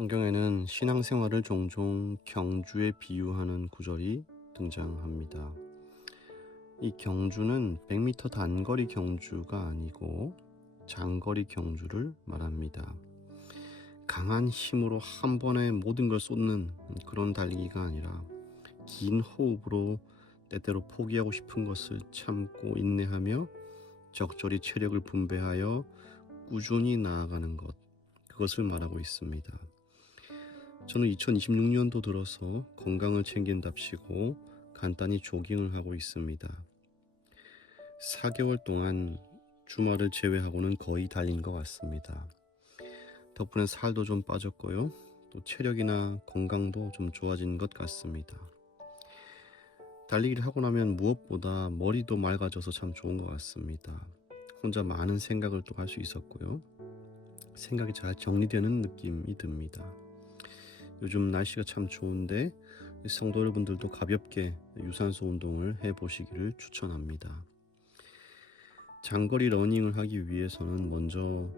성경에는 신앙생활을 종종 경주에 비유하는 구절이 등장합니다. 이 경주는 100m 단거리 경주가 아니고 장거리 경주를 말합니다. 강한 힘으로 한 번에 모든 걸 쏟는 그런 달리기가 아니라 긴 호흡으로 때때로 포기하고 싶은 것을 참고 인내하며 적절히 체력을 분배하여 꾸준히 나아가는 것, 그것을 말하고 있습니다. 저는 2026년도 들어서 건강을 챙긴답시고 간단히 조깅을 하고 있습니다. 4개월 동안 주말을 제외하고는 거의 달린 것 같습니다. 덕분에 살도 좀 빠졌고요. 또 체력이나 건강도 좀 좋아진 것 같습니다. 달리기를 하고 나면 무엇보다 머리도 맑아져서 참 좋은 것 같습니다. 혼자 많은 생각을 또 할 수 있었고요. 생각이 잘 정리되는 느낌이 듭니다. 요즘 날씨가 참 좋은데 성도 여러분들도 가볍게 유산소 운동을 해보시기를 추천합니다. 장거리 러닝을 하기 위해서는 먼저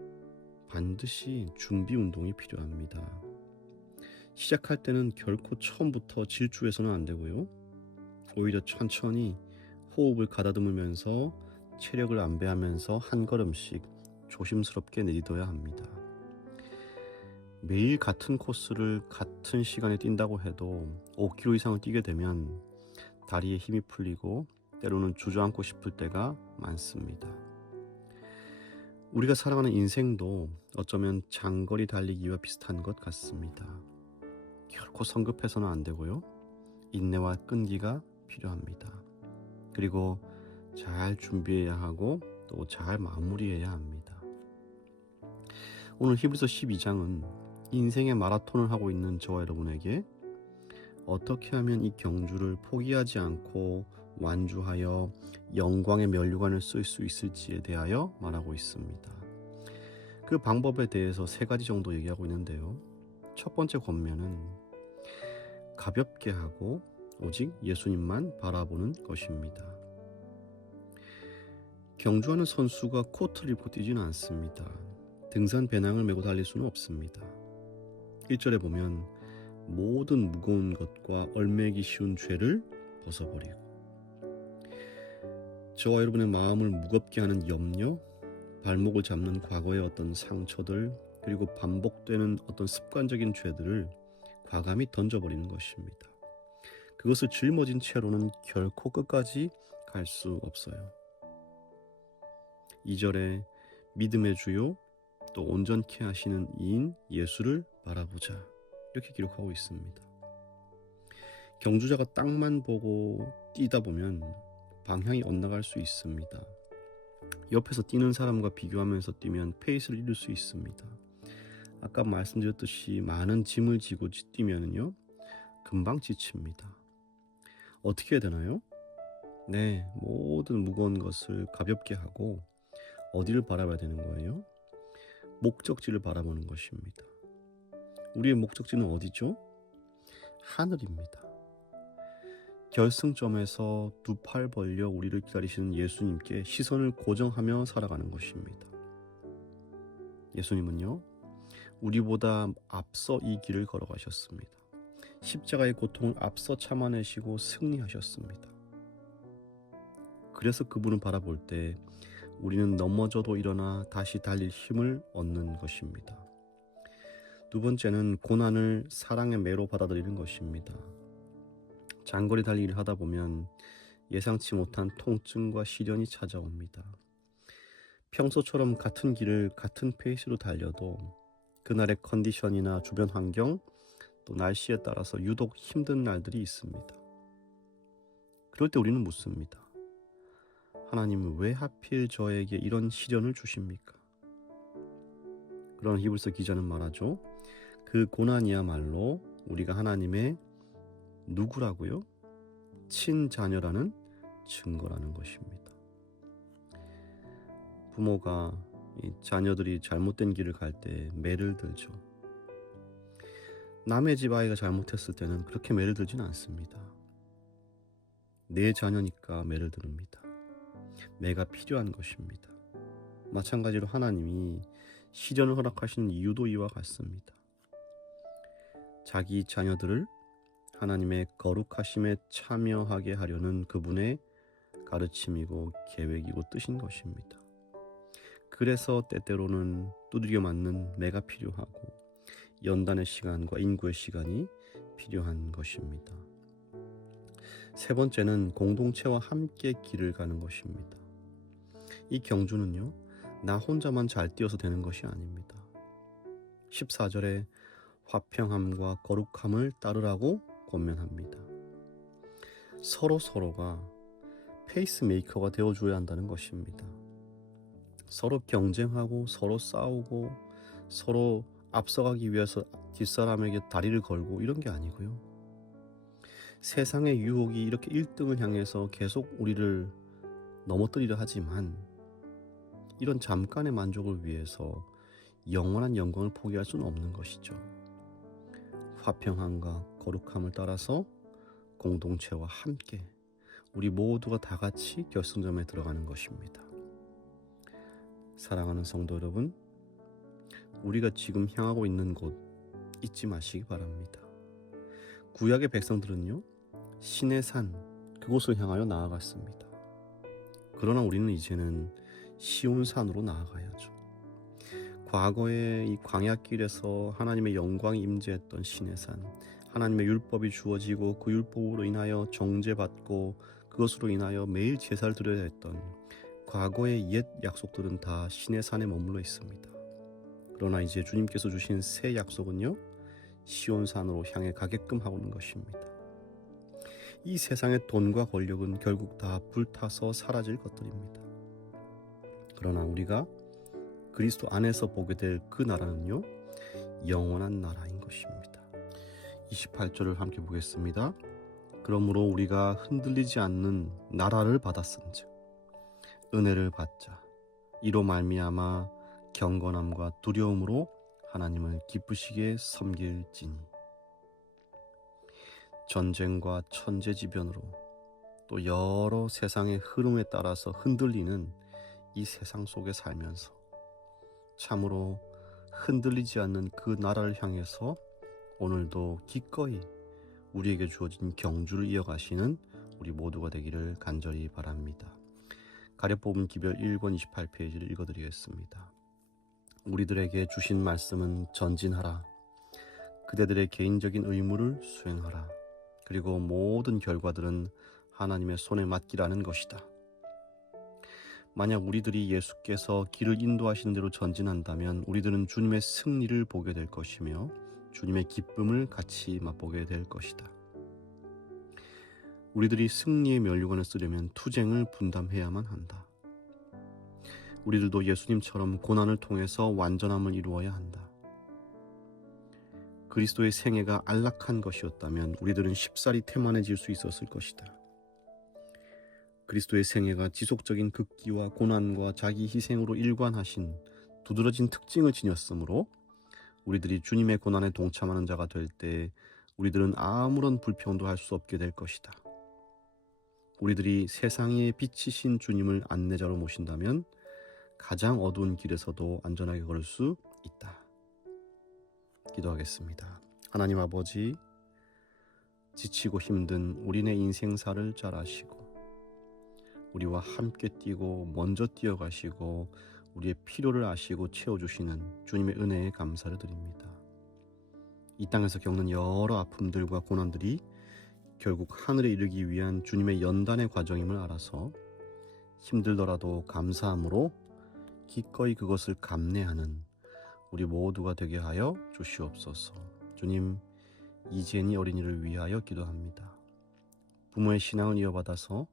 반드시 준비 운동이 필요합니다. 시작할 때는 결코 처음부터 질주해서는 안 되고요. 오히려 천천히 호흡을 가다듬으면서 체력을 안배하면서 한 걸음씩 조심스럽게 내딛어야 합니다. 매일 같은 코스를 같은 시간에 뛴다고 해도 5km 이상을 뛰게 되면 다리에 힘이 풀리고 때로는 주저앉고 싶을 때가 많습니다. 우리가 살아가는 인생도 어쩌면 장거리 달리기와 비슷한 것 같습니다. 결코 성급해서는 안 되고요. 인내와 끈기가 필요합니다. 그리고 잘 준비해야 하고 또 잘 마무리해야 합니다. 오늘 히브리서 12장은 인생의 마라톤을 하고 있는 저와 여러분에게 어떻게 하면 이 경주를 포기하지 않고 완주하여 영광의 면류관을 쓸 수 있을지에 대하여 말하고 있습니다. 그 방법에 대해서 3가지 정도 얘기하고 있는데요. 첫 번째 권면은 가볍게 하고 오직 예수님만 바라보는 것입니다. 경주하는 선수가 코트를 입고 뛰지는 않습니다. 등산 배낭을 메고 달릴 수는 없습니다. 1절에 보면 모든 무거운 것과 얼매기 쉬운 죄를 벗어버리고, 저와 여러분의 마음을 무겁게 하는 염려, 발목을 잡는 과거의 어떤 상처들, 그리고 반복되는 어떤 습관적인 죄들을 과감히 던져버리는 것입니다. 그것을 짊어진 채로는 결코 끝까지 갈 수 없어요. 2절에 믿음의 주요 또 온전케 하시는 이인 예수를 바라보자, 이렇게 기록하고 있습니다. 경주자가 땅만 보고 뛰다 보면 방향이 엇나갈 수 있습니다. 옆에서 뛰는 사람과 비교하면서 뛰면 페이스를 잃을 수 있습니다. 아까 말씀드렸듯이 많은 짐을 지고 뛰면요 금방 지칩니다. 어떻게 해야 되나요? 네, 모든 무거운 것을 가볍게 하고 어디를 바라봐야 되는 거예요? 목적지를 바라보는 것입니다. 우리의 목적지는 어디죠? 하늘입니다. 결승점에서 두 팔 벌려 우리를 기다리시는 예수님께 시선을 고정하며 살아가는 것입니다. 예수님은요, 우리보다 앞서 이 길을 걸어가셨습니다. 십자가의 고통을 앞서 참아내시고 승리하셨습니다. 그래서 그분을 바라볼 때 우리는 넘어져도 일어나 다시 달릴 힘을 얻는 것입니다. 두 번째는 고난을 사랑의 매로 받아들이는 것입니다. 장거리 달리기를 하다 보면 예상치 못한 통증과 시련이 찾아옵니다. 평소처럼 같은 길을 같은 페이스로 달려도 그날의 컨디션이나 주변 환경, 또 날씨에 따라서 유독 힘든 날들이 있습니다. 그럴 때 우리는 묻습니다. 하나님은 왜 하필 저에게 이런 시련을 주십니까? 그런 히브리서 기자는 말하죠. 그 고난이야말로 우리가 하나님의 누구라고요? 친자녀라는 증거라는 것입니다. 부모가 자녀들이 잘못된 길을 갈 때 매를 들죠. 남의 집 아이가 잘못했을 때는 그렇게 매를 들진 않습니다. 내 자녀니까 매를 들읍니다. 매가 필요한 것입니다. 마찬가지로 하나님이 시련을 허락하시는 이유도 이와 같습니다. 자기 자녀들을 하나님의 거룩하심에 참여하게 하려는 그분의 가르침이고 계획이고 뜻인 것입니다. 그래서 때때로는 두드려 맞는 매가 필요하고 연단의 시간과 인구의 시간이 필요한 것입니다. 세 번째는 공동체와 함께 길을 가는 것입니다. 이 경주는요, 나 혼자만 잘 뛰어서 되는 것이 아닙니다. 14절에 화평함과 거룩함을 따르라고 권면합니다. 서로가 페이스메이커가 되어줘야 한다는 것입니다. 서로 경쟁하고 서로 싸우고 서로 앞서가기 위해서 뒷사람에게 다리를 걸고 이런 게 아니고요. 세상의 유혹이 이렇게 1등을 향해서 계속 우리를 넘어뜨리려 하지만 이런 잠깐의 만족을 위해서 영원한 영광을 포기할 수는 없는 것이죠. 화평함과 거룩함을 따라서 공동체와 함께 우리 모두가 다 같이 결승점에 들어가는 것입니다. 사랑하는 성도 여러분, 우리가 지금 향하고 있는 곳 잊지 마시기 바랍니다. 구약의 백성들은요, 신의 산 그곳을 향하여 나아갔습니다. 그러나 우리는 이제는 시온산으로 나아가야죠. 과거에 이 광야길에서 하나님의 영광이 임재했던 신의 산, 하나님의 율법이 주어지고 그 율법으로 인하여 정죄받고 그것으로 인하여 매일 제사를 드려야 했던 과거의 옛 약속들은 다 신의 산에 머물러 있습니다. 그러나 이제 주님께서 주신 새 약속은요, 시온산으로 향해 가게끔 하고 있는 것입니다. 이 세상의 돈과 권력은 결국 다 불타서 사라질 것들입니다. 그러나 우리가 그리스도 안에서 보게 될 그 나라는요, 영원한 나라인 것입니다. 28절을 함께 보겠습니다. 그러므로 우리가 흔들리지 않는 나라를 받았은즉 은혜를 받자. 이로 말미암아 경건함과 두려움으로 하나님을 기쁘시게 섬길지니. 전쟁과 천재지변으로 또 여러 세상의 흐름에 따라서 흔들리는 이 세상 속에 살면서 참으로 흔들리지 않는 그 나라를 향해서 오늘도 기꺼이 우리에게 주어진 경주를 이어가시는 우리 모두가 되기를 간절히 바랍니다. 가려 뽑은 기별 1권 28페이지를 읽어드리겠습니다. 우리들에게 주신 말씀은 전진하라. 그대들의 개인적인 의무를 수행하라. 그리고 모든 결과들은 하나님의 손에 맡기라는 것이다. 만약 우리들이 예수께서 길을 인도하신 대로 전진한다면 우리들은 주님의 승리를 보게 될 것이며 주님의 기쁨을 같이 맛보게 될 것이다. 우리들이 승리의 면류관을 쓰려면 투쟁을 분담해야만 한다. 우리들도 예수님처럼 고난을 통해서 완전함을 이루어야 한다. 그리스도의 생애가 안락한 것이었다면 우리들은 쉽사리 태만해질 수 있었을 것이다. 그리스도의 생애가 지속적인 극기와 고난과 자기 희생으로 일관하신 두드러진 특징을 지녔으므로 우리들이 주님의 고난에 동참하는 자가 될 때 우리들은 아무런 불평도 할 수 없게 될 것이다. 우리들이 세상의 빛이신 주님을 안내자로 모신다면 가장 어두운 길에서도 안전하게 걸을 수 있다. 기도하겠습니다. 하나님 아버지, 지치고 힘든 우리네 인생사를 잘 아시고 우리와 함께 뛰고 먼저 뛰어가시고 우리의 필요를 아시고 채워주시는 주님의 은혜에 감사를 드립니다. 이 땅에서 겪는 여러 아픔들과 고난들이 결국 하늘에 이르기 위한 주님의 연단의 과정임을 알아서 힘들더라도 감사함으로 기꺼이 그것을 감내하는 우리 모두가 되게 하여 주시옵소서. 주님, 이제니 어린이를 위하여 기도합니다. 부모의 신앙을 이어받아서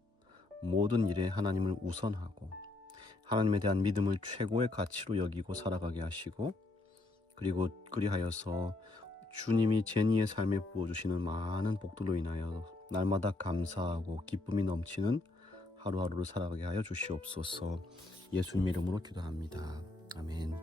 모든 일에 하나님을 우선하고 하나님에 대한 믿음을 최고의 가치로 여기고 살아가게 하시고 그리고 그리하여서 주님이 제니의 삶에 부어주시는 많은 복들로 인하여 날마다 감사하고 기쁨이 넘치는 하루하루를 살아가게 하여 주시옵소서. 예수님 이름으로 기도합니다. 아멘.